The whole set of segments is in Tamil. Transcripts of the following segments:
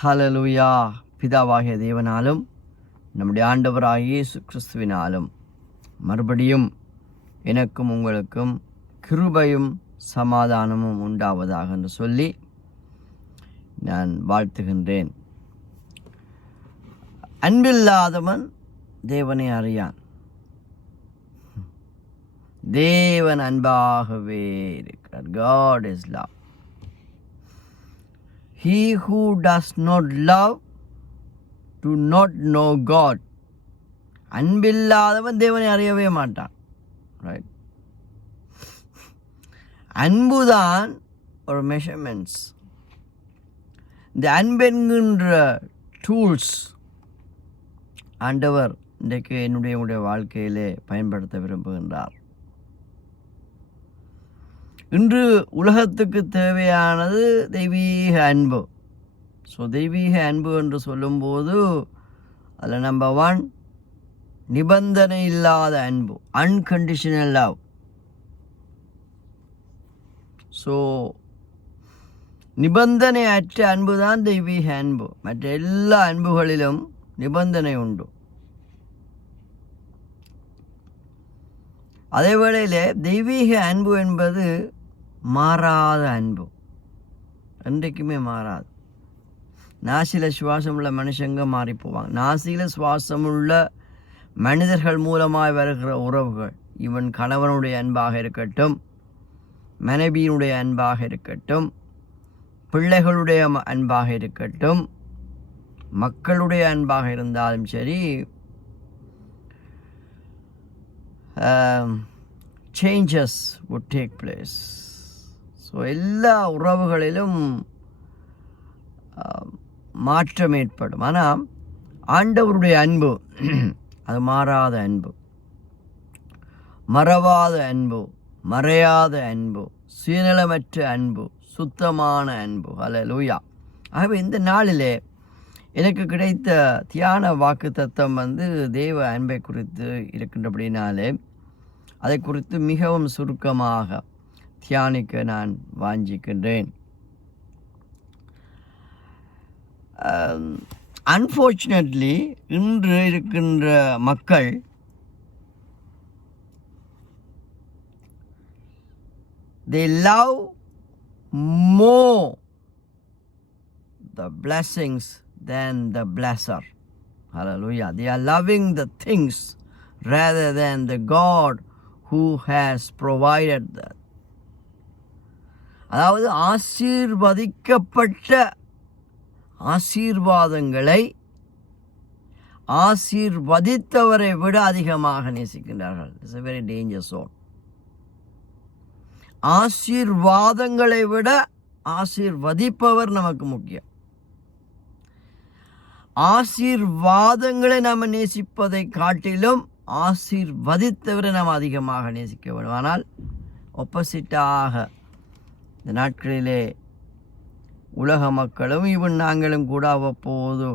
ஹல்லேலூயா. பிதாவாகிய தேவனாலும் நம்முடைய ஆண்டவராகிய இயேசு கிறிஸ்துவினாலும் மறுபடியும் எனக்கும் உங்களுக்கும் கிருபையும் சமாதானமும் உண்டாவதாக என்று சொல்லி நான் வாழ்த்துகின்றேன். அன்பில்லாதவன் தேவனை அறியான். தேவன் அன்பாகவே இருக்கிறார். God is love. He who does not love do not know God. அன்பில்லாதவன் தேவனை அறியவே மாட்டான். ரைட்? அன்புதான் ஒரு மெஷர்மெண்ட்ஸ். இந்த அன்பென்கின்ற டூல்ஸ் ஆண்டவர் இன்றைக்கு என்னுடைய வாழ்க்கையிலே பயன்படுத்த விரும்புகின்றார். இன்று உலகத்துக்கு தேவையானது தெய்வீக அன்பு. ஸோ தெய்வீக அன்பு என்று சொல்லும்போது அதில் நம்பர் 1 நிபந்தனை இல்லாத அன்பு, அன்கண்டிஷனல் லவ். ஸோ நிபந்தனை அற்ற அன்பு தான் தெய்வீக அன்பு. மற்ற எல்லா அன்புகளிலும் நிபந்தனை உண்டு. அதே வேளையில் தெய்வீக அன்பு என்பது மாறாத அன்பு, என்றைக்குமே மாறாது. நாசியில் சுவாசமுள்ள மனுஷங்க மாறி போவாங்க. நாசியில் சுவாசமுள்ள மனிதர்கள் மூலமாய் வருகிற உறவுகள், இவன் கணவனுடைய அன்பாக இருக்கட்டும், மனைவியினுடைய அன்பாக இருக்கட்டும், பிள்ளைகளுடைய அன்பாக இருக்கட்டும், மக்களுடைய அன்பாக இருந்தாலும் சரி, changes would take place. So எல்லா உறவுகளிலும் மாற்றம் ஏற்படும். ஆனால் ஆண்டவருடைய அன்பு அது மாறாத அன்பு, மறவாத அன்பு, மறையாத அன்பு, சுயநலமற்ற அன்பு, சுத்தமான அன்பு. ஹல்லேலூயா. ஆகவே இந்த நாளிலே எனக்கு கிடைத்த தியான வாக்கு தத்தம் தேவ அன்பை குறித்து இருக்கின்றபடினாலே அதை குறித்து மிகவும் சுருக்கமாக தியானிக்க நான் வாஞ்சிக்கின்றேன். அன்ஃபார்ச்சுனேட்லி இன்று இருக்கின்ற மக்கள் they love more the blessings than the blesser. Hallelujah. They are loving the things rather than the God who has provided that. அதாவது ஆசீர்வதிக்கப்பட்ட ஆசீர்வாதங்களை ஆசீர்வதித்தவரை விட அதிகமாக நேசிக்கின்றார்கள். It's a very dangerous zone. ஆசீர்வாதங்களை விட ஆசீர்வதிப்பவர் நமக்கு முக்கியம். ஆசீர்வாதங்களை நாம் நேசிப்பதை காட்டிலும் ஆசீர்வதித்தவரை நாம் அதிகமாக நேசிக்க வேண்டும். ஆனால் ஒப்போசிட்டாக இந்த நாட்களிலே உலக மக்களும் இவன் நாங்களும் கூட அவ்வப்போது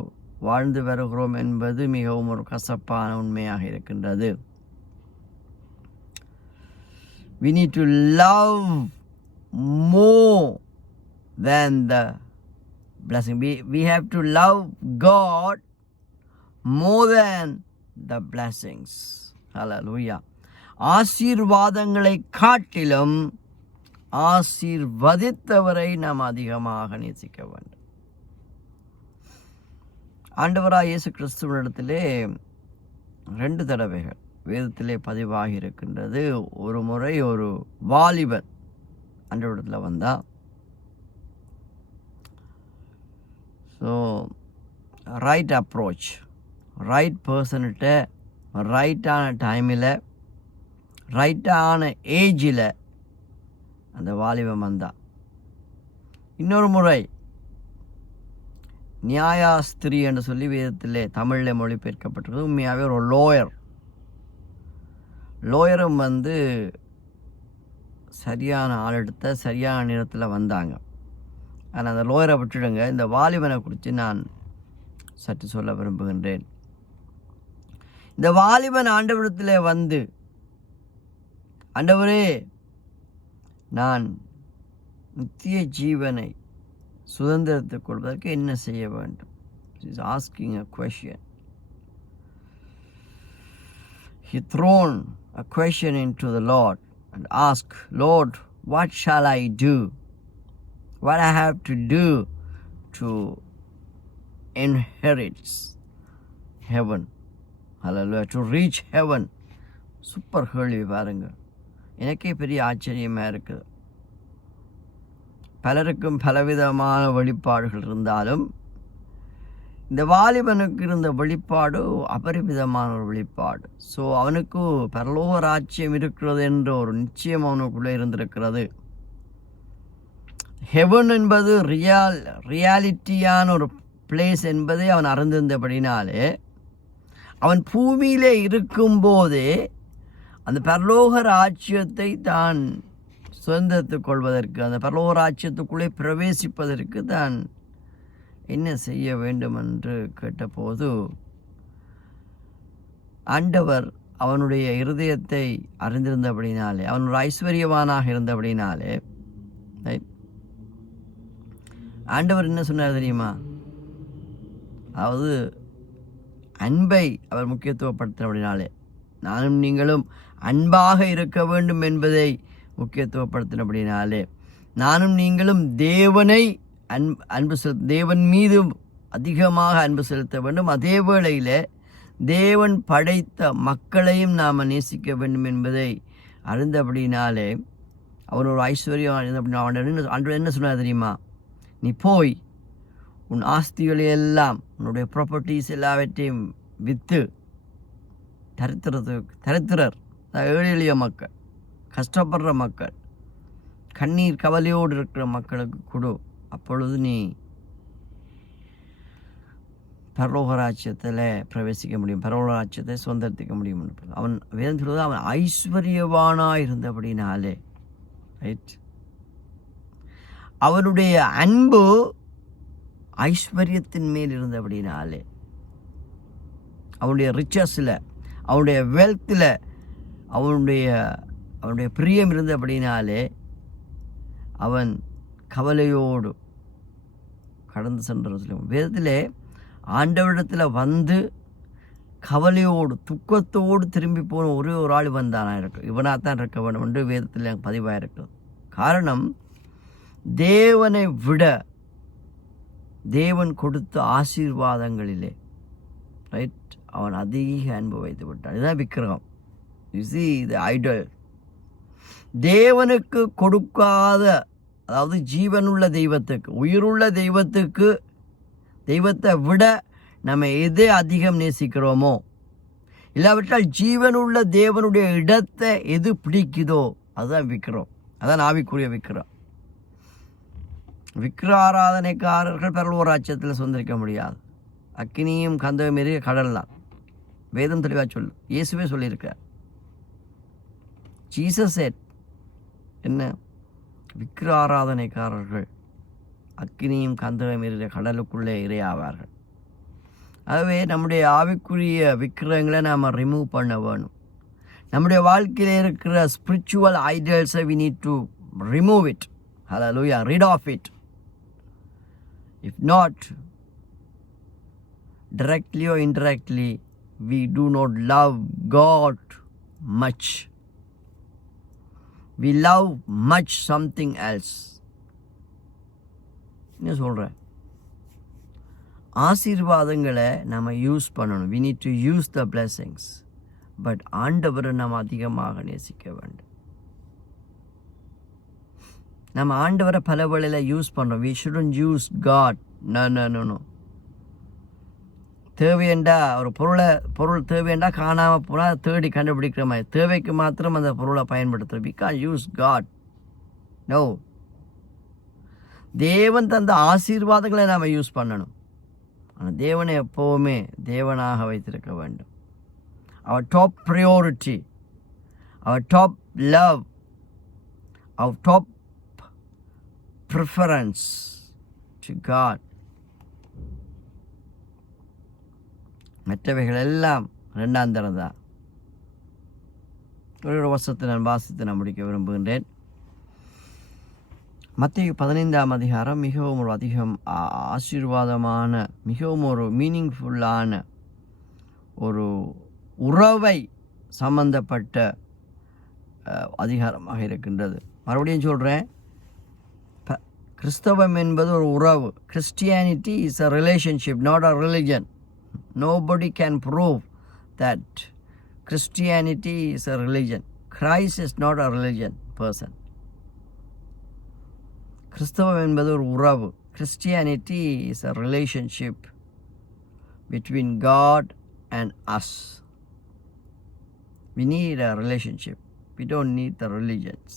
வாழ்ந்து வருகிறோம் என்பது மிகவும் ஒரு கசப்பான உண்மையாக இருக்கின்றது. We need to love more than the blessing. We have to love God more than the blessings. Hallelujah. ஆசீர்வாதங்களை காட்டிலும் ஆசீர்வதித்தவரை நாம் அதிகமாக நேசிக்க வேண்டும். ஆண்டவராகிய இயேசு கிறிஸ்துவினிடத்திலே 2 தடவைகள் வேதத்திலே பதிவாகி இருக்கின்றது. ஒரு முறை ஒரு வாலிபன் ஆண்டவரிடத்தில் வந்தா. ஸோ ரைட் அப்ரோச், ரைட் பர்சன்கிட்ட ரைட்டான டைமில் ரைட்டான ஏஜில் அந்த வாலிபன் வந்தான். இன்னொரு முறை நியாயாஸ்திரி என்று சொல்லி வேதத்திலே தமிழில் மொழிபெயர்க்கப்பட்டிருக்கு. உண்மையாகவே ஒரு லோயரும் சரியான ஆளெடுத்த சரியான நேரத்தில் வந்தாங்க. ஆனால் அந்த லோயரை விட்டுடுங்க, இந்த வாலிபனை குறித்து நான் சற்று சொல்ல விரும்புகின்றேன். இந்த வாலிபன் ஆண்டவரிடத்தில் வந்து, ஆண்டவரே, நான் நித்திய ஜீவனை சுதந்திரத்தை கொள்வதற்கு என்ன செய்ய வேண்டும்? He is asking a question. He thrown a question into the Lord and asked, Lord, what shall I do? What I have to do to inherit heaven? Hallelujah. To reach heaven. Super கேள்வி பாருங்க. எனக்கே பெரிய ஆச்சரியமாக இருக்குது. பலருக்கும் பலவிதமான வெளிப்பாடுகள் இருந்தாலும் இந்த வாலிபனுக்கு இருந்த வெளிப்பாடு அபரிமிதமான ஒரு வெளிப்பாடு. ஸோ அவனுக்கு பரலோக ராஜ்யம் இருக்கிறது என்ற ஒரு நிச்சயம் அவனுக்குள்ளே இருந்திருக்கிறது. ஹெவன் என்பது ரியாலிட்டியான ஒரு பிளேஸ் என்பதை அவன் அறிந்திருந்தபடினாலே அவன் பூமியிலே இருக்கும்போதே அந்த பரலோக ராஜ்யத்தை தான் சுதந்திரத்துக் கொள்வதற்கு, அந்த பரலோக ராஜ்யத்துக்குள்ளே பிரவேசிப்பதற்கு தான் என்ன செய்ய வேண்டும் என்று கேட்டபோது ஆண்டவர் அவனுடைய இருதயத்தை அறிந்திருந்தபடினாலே, அவன் ஒரு ஐஸ்வர்யவானாக இருந்தபடினாலே ஆண்டவர் என்ன சொன்னார் தெரியுமா? அதாவது அன்பை அவர் முக்கியத்துவப்படுத்தினபடினாலே, நானும் நீங்களும் அன்பாக இருக்க வேண்டும் என்பதை முக்கியத்துவப்படுத்தினபடினாலே, நானும் நீங்களும் தேவனை தேவன் மீது அதிகமாக அன்பு செலுத்த வேண்டும், அதே வேளையில் தேவன் படைத்த மக்களையும் நாம் நேசிக்க வேண்டும் என்பதை அறிந்தபடினாலே அவன் ஒரு ஐஸ்வர்யம் அவன் என்ன சொன்னார் தெரியுமா? நீ போய் உன் ஆஸ்திகளை எல்லாம், உன்னுடைய ப்ராப்பர்ட்டிஸ் எல்லாவற்றையும் விற்று தரித்திரர், ஏழை எளிய மக்கள், கஷ்டப்படுற மக்கள், கண்ணீர் கவலையோடு இருக்கிற மக்களுக்கு கொடு. அப்பொழுது நீ பரலோக ராஜ்யத்தில் பிரவேசிக்க முடியும், பரலோக ராஜ்யத்தை சுதந்திரிக்க முடியும். அவன் வேதம் சொல்வது அவன் ஐஸ்வர்யவானாக இருந்தபடினாலே, ரைட், அவனுடைய அன்பு ஐஸ்வர்யத்தின் மேல் இருந்தபடினாலே, அவனுடைய ரிச்சஸில், அவனுடைய வெல்த்தில் அவனுடைய பிரியம் இருந்தபடினாலே அவன் கவலையோடு கடந்து சென்ற வேதத்திலே ஆண்டவரிடத்தில் வந்து கவலையோடு துக்கத்தோடு திரும்பி போன ஒரே ஒரு ஆள் வந்தானா இருக்கு, இவனாகத்தான் இருக்க வேண்டும் என்று வேதத்தில் எனக்கு பதிவாக இருக்கிறது. காரணம், தேவனை விட தேவன் கொடுத்த ஆசீர்வாதங்களிலே, ரைட், அவன் அதிக அன்பு வைத்து விட்டான். இதுதான் விக்கிரகம். You see the Idol. தேவனுக்கு கொடுக்காத, அதாவது ஜீவனுள்ள தெய்வத்துக்கு, உயிருள்ள தெய்வத்துக்கு, தெய்வத்தை விட நம்ம எதை அதிகம் நேசிக்கிறோமோ, இல்லாவிட்டால் ஜீவனுள்ள தேவனுடைய இடத்தை எது பிடிக்குதோ அதுதான் விக்கிரம். அதான் ஆவிக்குரிய விக்கிரம். விக்கிர ஆராதனைக்காரர்கள் பரலோக ராஜ்யத்தில் சுதந்திரிக்க முடியாது. அக்கினியும் கந்தகம் மீறிய கடல் தான். வேதம் தெளிவாக சொல்லு, இயேசுவே சொல்லியிருக்கார். ஜீசஸ் செட் என்ன? விக்கிர ஆராதனைக்காரர்கள் அக்கினியும் கந்தகம் மீறிய கடலுக்குள்ளே இரையாவார்கள். ஆகவே நம்முடைய ஆவிக்குரிய விக்கிரங்களை நாம் ரிமூவ் பண்ண வேணும். நம்முடைய வாழ்க்கையில் இருக்கிற spiritual ஐடல்ஸை we need to remove it. Hallelujah, rid of it. If not, directly or indirectly, we do not love God much. We love much something else. என்ன சொல்கிறேன்? ஆசீர்வாதங்களை நம்ம யூஸ் பண்ணணும். we need to use the blessings. But ஆண்டவரை நம்ம அதிகமாக நேசிக்க வேண்டும். நம்ம ஆண்டவரை பல வழியில் யூஸ் பண்ணுறோம். we shouldn't use God. no. தேவையண்டா ஒரு பொருள் தேவையண்டா காணாமல் போனால் தேடி கண்டுபிடிக்கிற மாதிரி, தேவைக்கு மாத்திரம் அந்த பொருளை பயன்படுத்துகிறோம். we can't use God. no. தேவன் தந்த ஆசீர்வாதங்களை நாம் யூஸ் பண்ணணும். ஆனால் தேவனை எப்போவுமே தேவனாக வைத்திருக்க வேண்டும். our top priority, our top love, our top preference to God. மற்றவைகள் எல்லாம் ரெண்டாம் தரம் தான். ஒரு வருஷத்தை நான் வாசித்து நான் முடிக்க விரும்புகின்றேன். மத்தேயு 15ஆம் அதிகாரம் மிகவும் ஒரு ஆசீர்வாதமான, மிகவும் ஒரு மீனிங்ஃபுல்லான ஒரு உறவை சம்பந்தப்பட்ட அதிகாரமாக இருக்கின்றது. மறுபடியும் சொல்கிறேன், கிறிஸ்தவம் என்பது ஒரு உறவு. Christianity is a relationship, not a religion. Nobody can prove that Christianity is a religion. Christ is not a religion person. கிறிஸ்தவம் என்பது ஒரு உறவு. Christianity is a relationship between God and us. We need a relationship. We don't need the religions.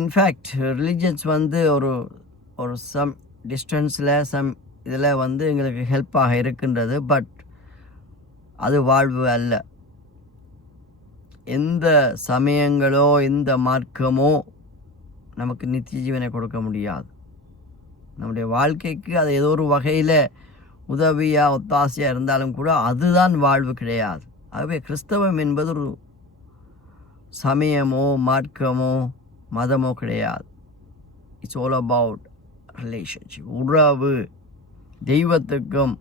In fact, religions வந்து ஒரு some distanceல some இதில் வந்து எங்களுக்கு ஹெல்ப்பாக இருக்கின்றது. பட் அது வாழ்வு அல்ல. எந்த சமயங்களோ எந்த மார்க்கமோ நமக்கு நித்திய ஜீவனை கொடுக்க முடியாது. நம்முடைய வாழ்க்கைக்கு அது ஏதோ ஒரு வகையில் உதவியாக ஒத்தாசையாக இருந்தாலும் கூட அதுதான் வாழ்வு கிடையாது. ஆகவே கிறிஸ்தவம் என்பது ஒரு சமயமோ மார்க்கமோ மதமோ கிடையாது. இட்ஸ் ஆல் அபவுட் ரிலேஷன்ஷிப், உறவு. தெய்வத்துக்கும்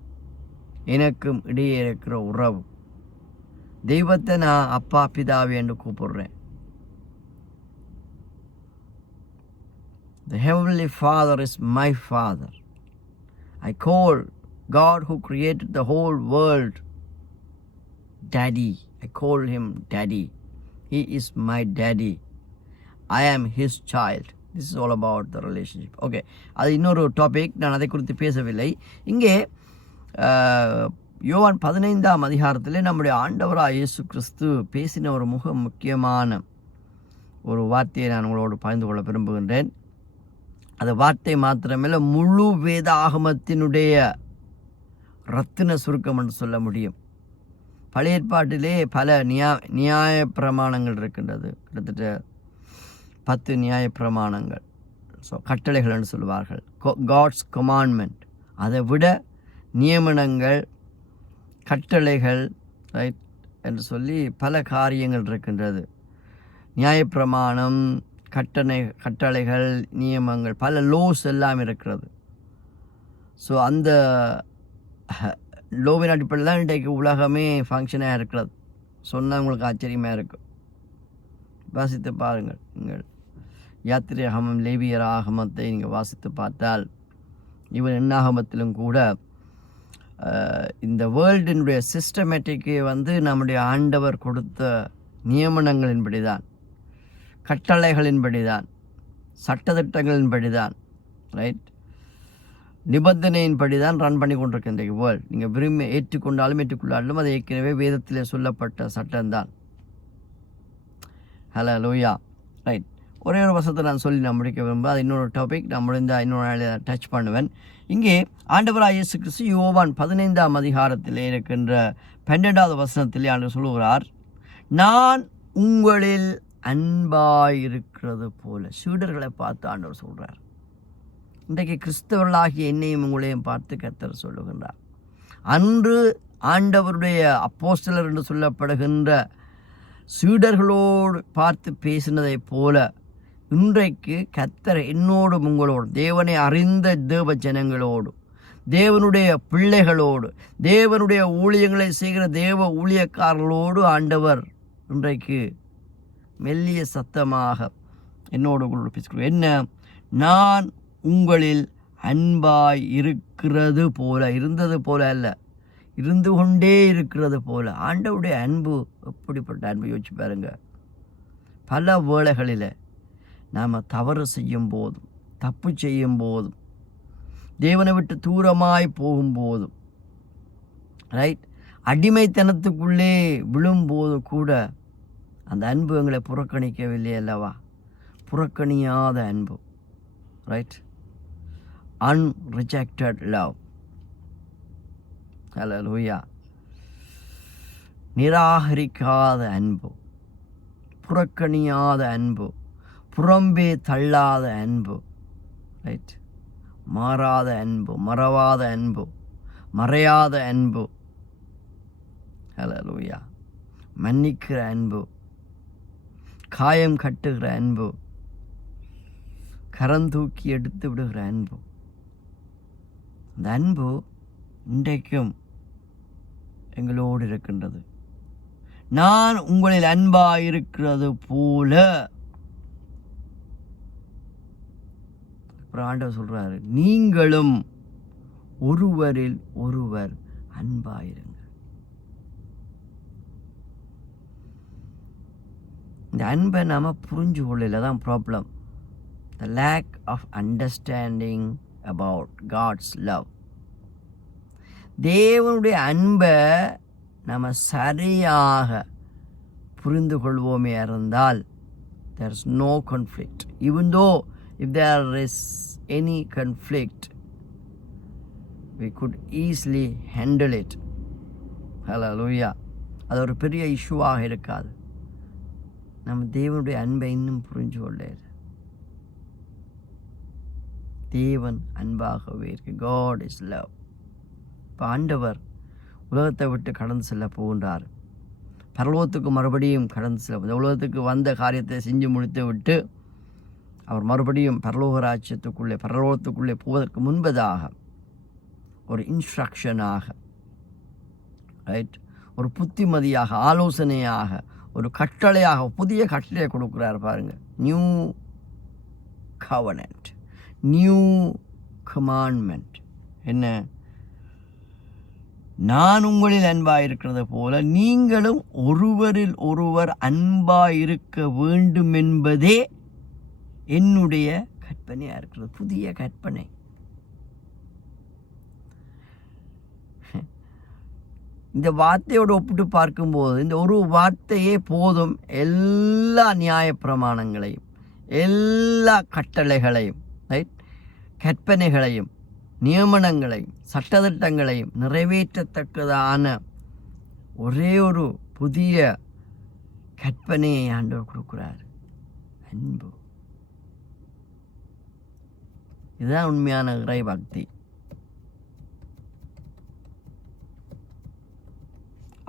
எனக்கும் இடையே இருக்கிற உறவு. தெய்வத்தை நான் அப்பா பிதாவே என்று கூப்பிடுறேன். The Heavenly Father is my Father. I call God who created the whole world Daddy. I call him Daddy. He is my Daddy. I am his child. This is all about the relationship. Okay, அது இன்னொரு டாபிக். நான் அதை குறித்து பேசவில்லை. இங்கே யோவான் 15ஆம் அதிகாரத்திலே நம்முடைய ஆண்டவராக இயேசு கிறிஸ்து பேசின ஒரு முக்கியமான ஒரு வார்த்தையை நான் உங்களோடு பகிர்ந்து கொள்ள விரும்புகின்றேன். அந்த வார்த்தை மாத்திரமல்ல, முழு வேத ஆகமத்தினுடைய ரத்தின சுருக்கம் என்று சொல்ல முடியும். பழைய ஏற்பாட்டிலே பல நியாய பிரமாணங்கள் இருக்கின்றது. கிட்டத்தட்ட 10 நியாய பிரமாணங்கள், கட்டளைகள் என்று சொல்லுவார்கள், காட்ஸ் கமாண்ட்மெண்ட். அதை விட நியமனங்கள், கட்டளைகள், ரைட் என்று சொல்லி பல காரியங்கள் இருக்கின்றது. நியாயப்பிரமாணம், கட்டளைகள், நியமங்கள், பல லோஸ் எல்லாம் இருக்கிறது. ஸோ அந்த லோவின் அடிப்படையில் தான் இன்றைக்கு உலகமே ஃபங்க்ஷனாக இருக்கிறது. சொன்னால் உங்களுக்கு ஆச்சரியமாக இருக்கும். வாசித்து பாருங்கள். நீங்கள் யாத்திரையாகமம், லேவியர் ஆகமத்தை நீங்கள் வாசித்து பார்த்தால், இவன் எண்ணாகமத்திலும் கூட இந்த வேர்ல்டினுடைய சிஸ்டமேட்டிக்கு வந்து நம்முடைய ஆண்டவர் கொடுத்த நியமனங்களின்படி தான், கட்டளைகளின்படி தான், சட்டத்திட்டங்களின்படி தான், ரைட், நிபந்தனையின்படி தான் ரன் பண்ணி கொண்டிருக்க இந்த வேர்ல்டு. நீங்கள் விரும்பி ஏற்றுக்கொண்டாலும் ஏற்றுக்கொள்ளாலும் அது ஏற்கனவே வேதத்திலே சொல்லப்பட்ட சட்டம்தான். ஹல்லேலூயா. ரைட், ஒரே ஒரு வசத்தை நான் சொல்லி நான் முடிக்க விரும்ப, அது இன்னொரு டாபிக். நான் முடிந்தால் இன்னொரு நாளில் டச் பண்ணுவேன். இங்கே ஆண்டவராக இயேசு கிறிஸ்து யோவான் 15ஆம் அதிகாரத்திலே இருக்கின்ற 12வது வசனத்திலே ஆண்டவர் சொல்லுகிறார், நான் உங்களில் அன்பாயிருக்கிறது போல. சீடர்களை பார்த்து ஆண்டவர் சொல்கிறார். இன்றைக்கு கிறிஸ்தவர்களாகிய என்னையும் உங்களையும் பார்த்து கர்த்தர் சொல்லுகின்றார். அன்று ஆண்டவருடைய அப்போஸ்தலர் என்று சொல்லப்படுகின்ற சீடர்களோடு பார்த்து பேசினதை போல இன்றைக்கு கர்த்தர் என்னோடும் உங்களோடு, தேவனை அறிந்த தேவ ஜனங்களோடு, தேவனுடைய பிள்ளைகளோடு, தேவனுடைய ஊழியங்களை செய்கிற தேவ ஊழியக்காரர்களோடு ஆண்டவர் இன்றைக்கு மெல்லிய சத்தமாக என்னோடு உங்களோடு பேசுகிறோம். என்ன? நான் உங்களில் அன்பாய் இருக்கிறது போல, இருந்தது போல அல்ல, இருந்து கொண்டே இருக்கிறது போல. ஆண்டவருடைய அன்பு எப்படிப்பட்ட அன்பு யோசிச்சு பாருங்க. பல வேளைகளில் நாம் தவறு செய்யும் போதும், தப்பு செய்யும் போதும், தேவனை விட்டு தூரமாய் போகும்போதும், ரைட், அடிமைத்தனத்துக்குள்ளே விழும்போது கூட அந்த அன்பு எங்களை புறக்கணிக்கவில்லை அல்லவா? புறக்கணியாத அன்பு, ரைட், unrejected love. ஹல்லேலூயா. நிராகரிக்காத அன்பு, புறக்கணியாத அன்பு, புறம்பே தள்ளாத அன்பு, ரைட், மாறாத அன்பு, மறவாத அன்பு, மறையாத அன்பு, ஹல்லேலூயா, மன்னிக்கிற அன்பு, காயம் கட்டுகிற அன்பு, கரந்தூக்கி எடுத்து விடுகிற அன்பு. அந்த அன்பு இன்றைக்கும் எங்களோடு இருக்கின்றது. நான் உங்களில் அன்பாயிருக்கிறது போல. ஆண்டவர் சொல்றாரு, நீங்களும் ஒருவரில் ஒருவர் அன்பாயிருங்க. இந்த அன்பை நாம புரிஞ்சு கொள்ளல தான் problem. The lack of understanding about God's love. தேவனுடைய அன்பை நம்ம சரியாக புரிந்து கொள்வோமே இருந்தால் there is no conflict. Even though if there is any conflict, we could easily handle it. Hallelujah. அது ஒரு பெரிய இஷ்யூவாக இருக்காது. நம்ம தேவனுடைய அன்பை இன்னும் புரிஞ்சு கொள்ள. தேவன் அன்பாகவே இருக்கு. God is love. இப்போ ஆண்டவர் உலகத்தை விட்டு கடந்து செல்ல போகின்றார். பரலோகத்துக்கு மறுபடியும் கடந்து செல்ல, உலகத்துக்கு வந்த காரியத்தை செஞ்சு முடித்து விட்டு அவர் மறுபடியும் பரலோக ராஜ்யத்துக்குள்ளே பரலோகத்துக்குள்ளே போவதற்கு முன்பதாக ஒரு இன்ஸ்ட்ரக்ஷனாக, ரைட், ஒரு புத்திமதியாக, ஆலோசனையாக, ஒரு கட்டளையாக, புதிய கட்டளையை கொடுக்குறாரு பாருங்க. New கவர்னன்ட், new commandment. என்ன? நான் உங்களில் அன்பாயிருக்கிறது போல நீங்களும் ஒருவரில் ஒருவர் அன்பாயிருக்க வேண்டும் என்பதே என்னுடைய கற்பனையாக இருக்கிறது. புதிய கற்பனை. இந்த வார்த்தையோடு ஒப்பிட்டு பார்க்கும்போது இந்த ஒரு வார்த்தையே போதும் எல்லா நியாய பிரமாணங்களையும், எல்லா கட்டளைகளையும், ரைட், கற்பனைகளையும், நியமனங்களையும், சட்டத்திட்டங்களையும் நிறைவேற்றத்தக்கதான ஒரே ஒரு புதிய கற்பனையை ஆண்டவர் கொடுக்கிறார். அன்பு. இதுதான் உண்மையான இறை பக்தி.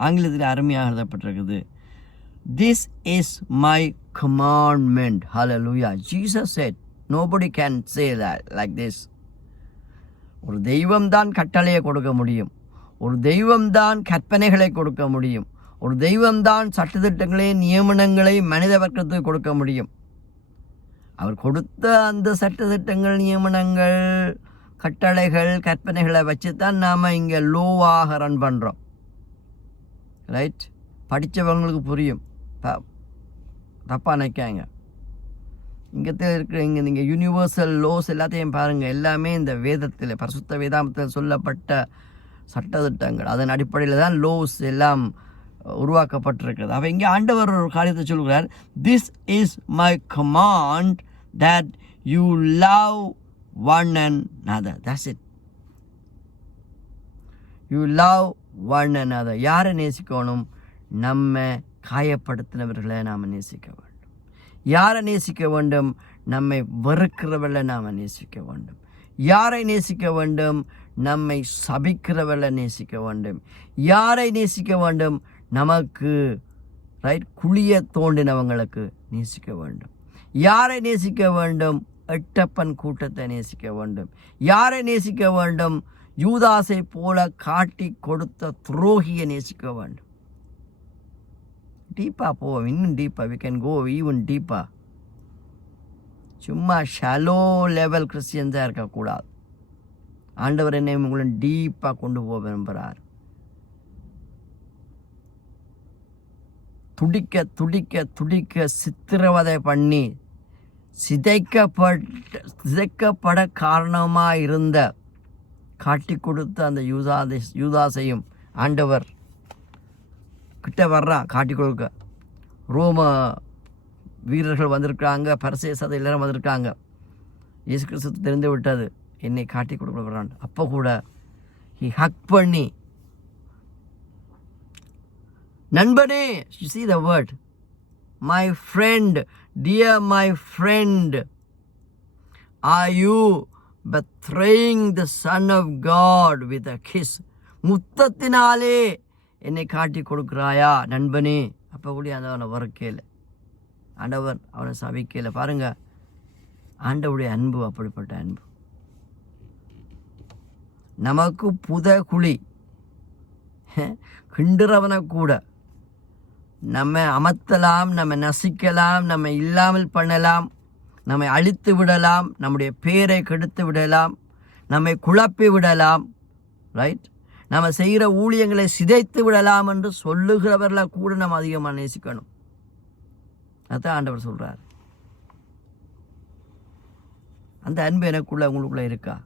ஆங்கிலத்தில் அருமையாக எழுதப்பட்டிருக்குது, this is my commandment. Hallelujah. Jesus said, nobody can say that like this. ஒரு தெய்வம்தான் கட்டளையை கொடுக்க முடியும், ஒரு தெய்வம்தான் கற்பனைகளை கொடுக்க முடியும், ஒரு தெய்வம்தான் சட்டத்திட்டங்களை, நியமனங்களை மனித வர்க்கத்துக்கு கொடுக்க முடியும். அவர் கொடுத்த அந்த சட்டத்திட்டங்கள், நியமனங்கள், கட்டளைகள், கற்பனைகளை வச்சு தான் நாம் இங்கே லோவாக ரன் பண்ணுறோம். ரைட்? படித்தவங்களுக்கு புரியும், தப்பாக நினைக்காங்க. இங்கே இருக்கிற நீங்கள் யூனிவர்சல் லோஸ் எல்லாத்தையும் பாருங்கள். எல்லாமே இந்த வேதத்தில், பரிசுத்த வேதாந்தத்தில் சொல்லப்பட்ட சட்டத்திட்டங்கள், அதன் அடிப்படையில் தான் லோஸ் எல்லாம் உருவாக்கப்பட்டிருக்கிறது. அப்போ இங்கே ஆண்டவர் ஒரு காரியத்தை சொல்கிறார், this is my command that you love one another. That's it. You love one another. யாரை நேசிக்கணும்? நம்ம காயப்படுத்தினவர்களை நாம் நேசிக்க வேண்டும். யாரை நேசிக்க வேண்டும்? நம்மை வெறுக்கிறவர்களை நாம் நேசிக்க வேண்டும். யாரை நேசிக்க வேண்டும்? நம்மை சபிக்கிறவர்களை நேசிக்க வேண்டும். யாரை நேசிக்க வேண்டும்? நமக்கு ரைட் குழிய தோண்டினவங்களுக்கு நேசிக்க வேண்டும். யாரை நேசிக்க வேண்டும்? எட்டப்பன் கூட்டத்தை நேசிக்க வேண்டும். யாரை நேசிக்க வேண்டும்? யூதாசை போல காட்டி கொடுத்த துரோகியை நேசிக்க வேண்டும். டீப்பா போவோம், இன்னும் டீப்பா. வி கேன் கோ ஈவன் டீப்பா. சும்மா ஷாலோ லெவல் கிறிஸ்டியன்ஸாக இருக்கக்கூடாது. ஆண்டவர் என்னை உங்களை டீப்பாக கொண்டு போக விரும்புகிறார். துடிக்க துடிக்க துடிக்க சித்திரவதை பண்ணி சிதைக்கப்பட காரணமாக இருந்த காட்டி கொடுத்த அந்த யூதாசையும் ஆண்டவர் கிட்ட வர்றான் காட்டி கொடுக்க. ரோம வீரர்கள் வந்திருக்காங்க, பரிசேய சபை எல்லாரும் வந்திருக்காங்க. இயேசு கிறிஸ்து தெரிந்து விட்டது, என்னை காட்டி கொடுக்க வர்றான். அப்போ கூட ஹக் பண்ணி, நண்பனே, you see the word, my friend, dear my friend, are you betraying the Son of God with a kiss? முத்தத்தினாலே என்னை காட்டி கொடுக்குறாயா நண்பனே? அப்போ கூட அவனை வறுக்கையில், ஆண்டவர் அவனை சபிக்கையில். பாருங்க, ஆண்டவருடைய அன்பு அப்படிப்பட்ட அன்பு. நமக்கு புத குழி கிண்டுறவனை கூட நம்ம அமர்த்தலாம், நம்ம நசிக்கலாம், நம்ம இல்லாமல் பண்ணலாம், நம்மை அழித்து விடலாம், நம்முடைய பேரை கெடுத்து விடலாம், நம்மை குழப்பி விடலாம், ரைட், நம்ம செய்கிற ஊழியங்களை சிதைத்து விடலாம் என்று சொல்லுகிறவர்களை கூட நம்ம அதிகமாக நேசிக்கணும். அதுதான் ஆண்டவர் சொல்கிறார். அந்த அன்பு எனக்குள்ள உங்களுக்குள்ள இருக்கா?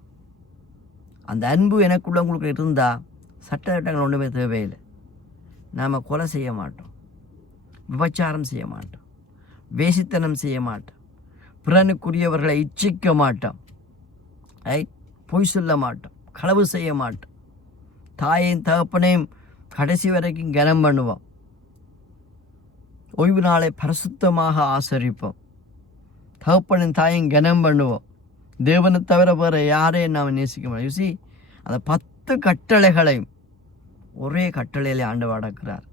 அந்த அன்பு எனக்குள்ள உங்களுக்கு இருந்தால் சட்டங்கள் ஒன்றுமே தேவையில்லை. நாம் கொலை செய்ய மாட்டோம், விபச்சாரம் செய்ய மாட்டோம், வேசித்தனம் செய்ய மாட்டோம், பிறனுக்குரியவர்களை இச்சிக்க மாட்டோம், பொய் சொல்ல மாட்டோம், களவு செய்ய மாட்டோம், தாயையும் தகப்பனையும் கடைசி வரைக்கும் கனம் பண்ணுவோம், ஓய்வு நாளை பரிசுத்தமாக ஆசரிப்போம், தகப்பனின் தாயும் கனம் பண்ணுவோம், தேவனை தவிர வேறு யாரையும் நாம் நேசிக்க மாட்டோம். யூசி, அந்த 10 கட்டளைகளையும் ஒரே கட்டளையிலே ஆண்டவர் அடக்கிறார்.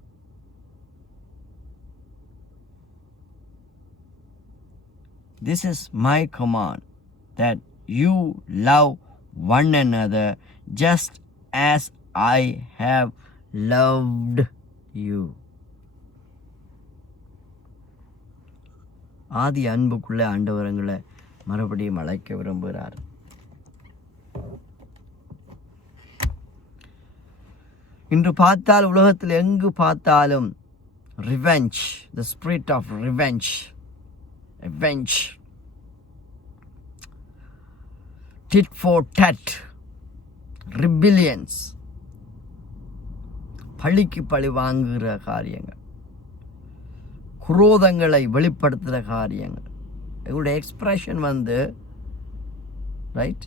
This is my command, that you love one another just as I have loved you. ஆதி அன்புக்குள்ளே ஆண்டவரங்களை மறுபடியும் அழைக்க விரும்புகிறார். இன்று பார்த்தால் உலகத்தில் எங்கு பார்த்தாலும் revenge, the spirit of revenge, tit for tat, rebellions, பழிக்கு பழி வாங்குகிற காரியங்கள், குரோதங்களை வெளிப்படுத்துகிற காரியங்கள். எங்களுடைய expression right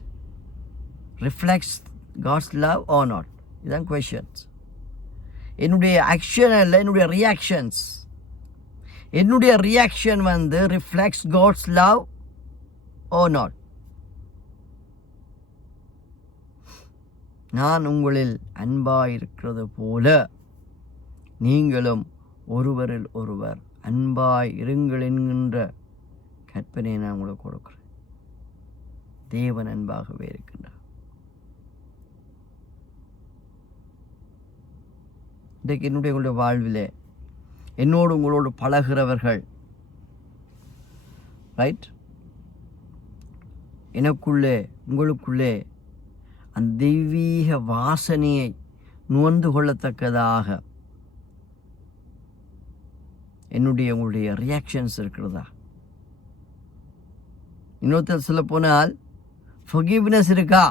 reflects God's love or not? இதுதான் கொஷன்ஸ். என்னுடைய ஆக்ஷன் அல்ல, என்னுடைய ரியாக்ஷன்ஸ். என்னுடைய reaction reflects God's love or not? நான் உங்களில் அன்பாயிருக்கிறது போல நீங்களும் ஒருவரில் ஒருவர் அன்பாய் இருங்கள் என்கின்ற கற்பனையை நான் உங்களுக்கு கொடுக்குறேன். தேவன் அன்பாகவே இருக்கின்றார். இன்றைக்கு உங்களுடைய வாழ்விலே என்னோடு உங்களோடு பழகிறவர்கள், ரைட், எனக்குள்ளே உங்களுக்குள்ளே அந்த தெய்வீக வாசனையை நுகர்ந்து கொள்ளத்தக்கதாக உங்களுடைய ரியாக்ஷன்ஸ் இருக்கிறதா? இன்னொருத்தர் சொல்ல போனால் forgiveness இருக்கா?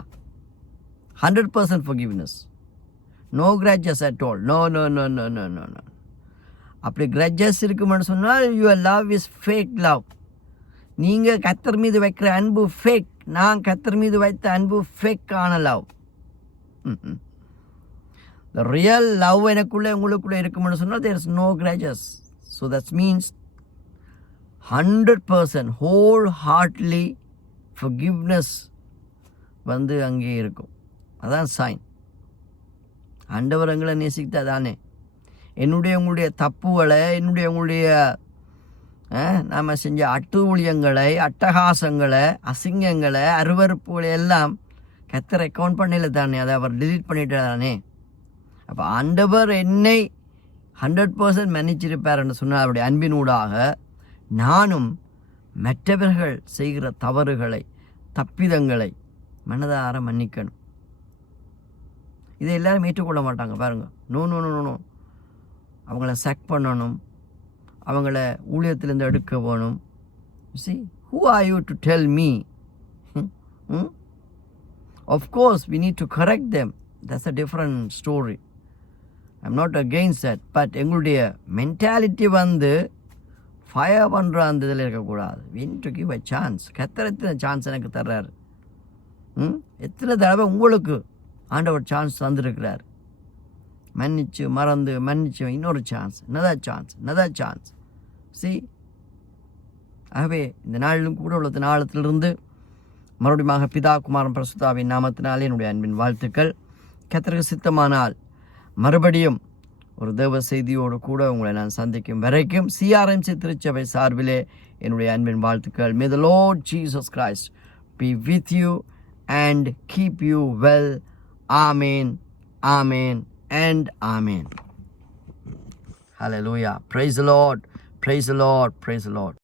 100% forgiveness, no grudges at all. No. அப்படி கிரட்ஜஸ் இருக்குமென்னு சொன்னால் your love is fake love. நீங்கள் கர்த்தர் மீது வைக்கிற அன்பு ஃபேக். நான் கர்த்தர் மீது வைத்த அன்பு ஃபேக்கான லவ். The real love எனக்குள்ளே உங்களுக்குள்ளே இருக்குமென்னு சொன்னால் there is no grudges. So that means 100% wholeheartedly forgiveness அங்கே இருக்கும். அதான் சைன். ஆண்டவர் எங்களை நேசித்தா தானே. உங்களுடைய தப்புகளை, உங்களுடைய நாம் செஞ்ச அட்டூழியங்களை, அட்டகாசங்களை, அசிங்கங்களை, அருவறுப்புகளை எல்லாம் கர்த்தர் அக்கௌண்ட் பண்ணல தானே. அதை அவர் டிலீட் பண்ணிட்டு தானே. அப்போ ஆண்டவர் என்னை 100% மன்னிச்சிருப்பார்னு சொன்னால் அவருடைய அன்பினூடாக நானும் மற்றவர்கள் செய்கிற தவறுகளை, தப்பிதங்களை மனதார மன்னிக்கணும். இதை எல்லாரும் ஏற்றுக்கொள்ள மாட்டாங்க பாருங்க. நோ, அவங்கள சக் பண்ணணும், அவங்கள ஊழியத்திலேருந்து எடுக்க வேணும். See, who are you to tell me? Of course we need to correct them. That's a different story. I'm not against that. But எங்களுடைய மென்டாலிட்டி ஃபயர் பண்ணுற அந்த இதில் இருக்கக்கூடாது. We need to give a chance. கர்த்தர் எத்தனை சான்ஸ் எனக்கு தர்றாரு? எத்தனை தடவை உங்களுக்கு ஆண்டவர் சான்ஸ் தந்துருக்கிறார். மன்னிச்சு மறந்து மன்னிச்சு இன்னொரு சான்ஸ், another chance. See, ஆகவே இந்த நாளிலும் கூட உள்ள நாளத்திலிருந்து மறுபடியும் பிதா குமாரன் பரிசுத்தாவின் நாமத்தினாலே என்னுடைய அன்பின் வாழ்த்துக்கள். கர்த்தருக்கு சித்தமானால் மறுபடியும் ஒரு தேவ செய்தியோடு கூட உங்களை நான் சந்திக்கும் வரைக்கும் CRMC திருச்சபை சார்பிலே என்னுடைய அன்பின் வாழ்த்துக்கள். May the Lord Jesus Christ be with you and keep you well. Amen, amen and amen. Hallelujah. Praise the Lord, praise the Lord, praise the Lord.